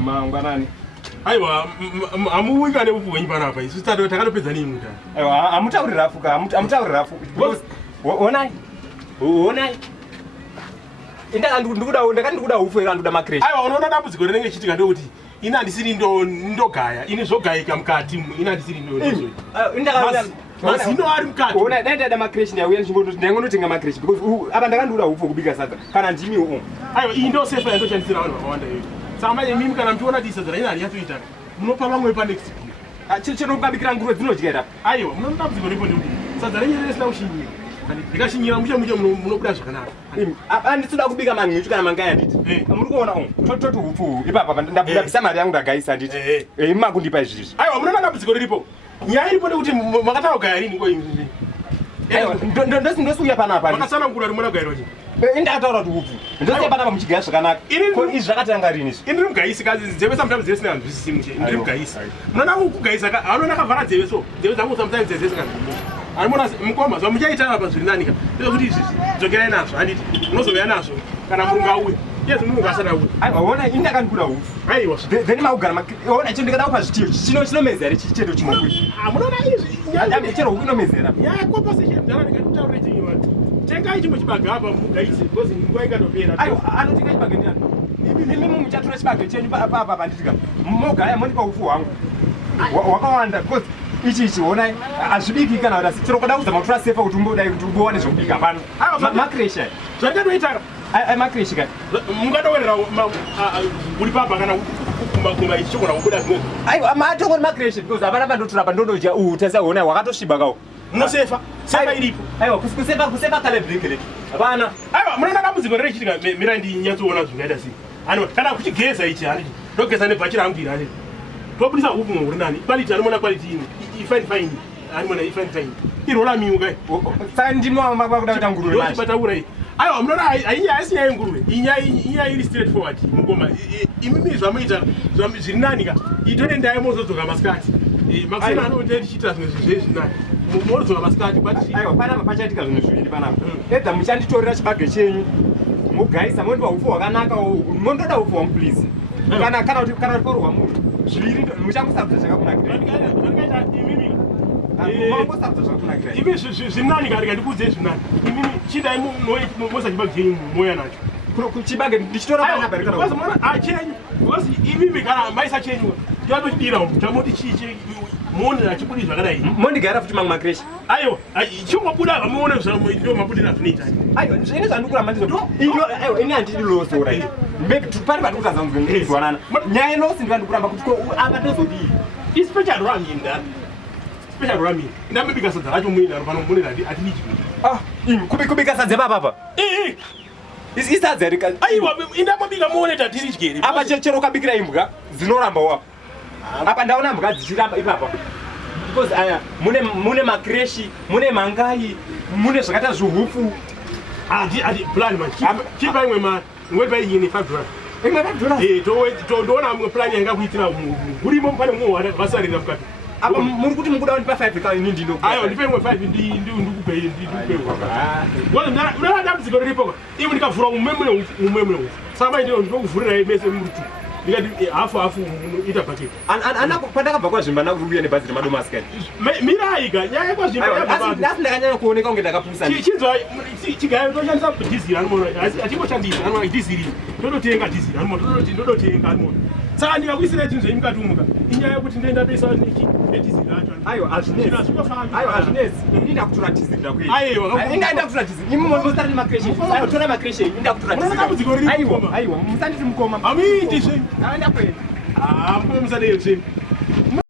Mangwanani. Aiwa, amuwika nebuvenyi panapa. Isu tado takanopedza nini muta. Aiwa, amutaurirafuka, amutaurirafu. Onai. Onai. Ndikuda Hupfu ndoda Macresh. Aiwa, unoona dambudziko rinenge chitika ndokuti ina ndisiri ndogaya, ini zvogayika mukati, ina ndisiri ndo. Mazino ari mukati. Ona dai Macresh ndauya nchimboto ndangonotenga Macresh because apa ndakandoda Hupfu kubika sadza. Kana ndimi Aiwa, iyi ndo sefa yandoshandisira vanhu vakawanda iyo. Saka manje mimi kana mtiona kuti sadza ina yatoita. Munopa vamwe pa next. Chino kubikira nguruve dzinodyera. Aiwa, munoona dambudziko ripo ndikuti sadza renye risina kushinyira. Ndikashinyira muche munobuda zvakanaka. Anditsida kubika mangichu kana mangaya nditi. Muri kuona toti Hupfu ipapa ndabudisa mari yangu ndagaisa nditi. Makundipa izvizvi. Aiwa, munoona dambudziko riripo. Nyaya iripo ndekuti makataugaya rini ko izvi. Aiwa, ndosiuya panapa. Makasana ngura rimwe ragayirwa chi. Ndakataura kuti Hupfu. Ndosiuya panapa muchigaya zvakanaka. Ko izvi zvakatanga rini izvi. Indiri mugayisi kazi nzeve sometimes dzesina nzwisisi muche. Indiri mugayisi. Munoona kugayisa ka anoona akavhara nzeve so. Nzeve dzangu sometimes dzesina. Arimona mukoma zvamuchaita apa zviri nani ka. Ndikuti izvi dzokerai nazvo handiti. Munozouya nazvo kana murungu auye. Yes, munhu asada uye. Aiwa, ona indakanikuda Hupfu. Aiwa. Then maugara ona icho ndikada kupa zvitiyo chinomezera chicheto chimwe. Munoona izvi. Nyaya chero unomezera. Yaya kopa sechedzana ndikataura chinyi vantu. Tengai chimwe chibage apa mugayise because nguva ikatopera. Aiwa, anotenga chibage ndiyani. Imi muchatora chibage chenyu apa panditika. Mogaya monipa Hupfu hwangu. Wakawanda because ichi onai azvibiki kana kuti chero kada kuzama kutora sefa kuti umbodai kuti ubowane zvokubika pano. Macresh. Zvandatoita Macresh kai. Mungadowerera uri papa kana kuma ichokona kubuda zvimwe. Aiwa, matongoni Macresh because apana pandotora pandododya tasa onai wakatosviba kawo. Munosefa. Sefa iripo. Aiwa, kusefa kale blinkelet. Apana. Aiwa, munoona dambudziko richitika mira ndinyatsoona zvinoita sei. Ano kana kuchigeza ichi handiti. Ndogeza nebhachi rangu iri handiti. Tobudisa Hupfu muri nani? Quality anomona quality ini. Ifine. Anomona ifine. Irola miuka. Saka ndimo makuda kuita nguruve manje. Ndibataura iyi. Aiwa, munoona ainya asinya nguruve. Inya iri straight forward. Mugoma imimi zvamuita zviri nani ka. Itore ndaya mozodzoka masikati. Makusena anoita tichita zvimwe zvezvi nani. Mozodzoka masikati but aiwa pana pachatika zvinhu zviviri panapa. Edza muchanditorera chibage chenyu. Mugayisa mondipa Hupfu hwakanaka. Mondoda Hupfu hwangu please. Kana kuti porwa munhu. Zviri muchamusabvisa zvakakunakira. Zvakaita imimi. Mangosabvisa zvakakunakira. Ivi zvinani kana ndikudze zvinani. Imimi chidai mosa chibage chenyu moya nacho. Kuchibage ndichitora panapa rikana. Because mona achenyu. Because imimi kana maisa chenyu. Ndiyatodira chamoti chiche moni achibudi zvakadai. Mondigara futi mangu Macresh. Aiwa, chingobuda vamuona zvamu ndio mabudira zvinoita. Aiwa, zvine zvandikuramba ndizo. Iyo aiwa ini handidi loso right. Maybe tupari patikutadza kunzwanana. Nyaya inosi ndikandikuramba kuti ava tozodii. Special ramming ndani. Special ramming. Ndamebika sadza racho muina pano munira atidiji. Kubika sadza papa. Isadza rika. Aiwa, indamabika muone tatiridyere. Apa chero kabikira imbwa zinoramba wapo. Apa ndaona mbwa dzichiramba ipapa. Because mune Macresh, mune mangai, mune zvakata zvuhupfu. Adi plan man. Chipa imwe man. Ngwepa yini $5. Imwe $5. Toona mwe plan yanga kuitira urimo pane mwe vasarira mukati. Apa muri kuti mukuda kundipa 5 ka ini ndindo. Ayo ndipe imwe 5 ndikupe ndikupe. Wala ndara dambudziko riripo. Iwe ndikavhura umemwe. Saba ndio ndokuvhurira imese murutu. Ndikati hafu ita packet. Ana pandakabva kwazvimba nakuruya nebhazi remadomasi. Miraika nyaya kwazvimba yabva. Asi ndakanyanya kuoneka kunge ndakapusa. Chinzwa chigayo toshandisa diesel anomona. Atingoshandisa anomona diesel. Todotenga diesel anomona. Todotenga anomona. Saka ndikakuisira chinzwa imukati umuka. Inyaya yekuti ndenda pesa niki diesel yacho. Aiwa azvinezi. Aiwa azvinezi. Ndakutora diesel ndakuita. Aiwa. Ndakutora diesel. Imi mostarani Macresh. Aiwa tora Macresh. Ndakutora diesel. Aiwa musanditi mukoma. Amindi zve. Ndaenda kwenda. Mukoma musadei zve.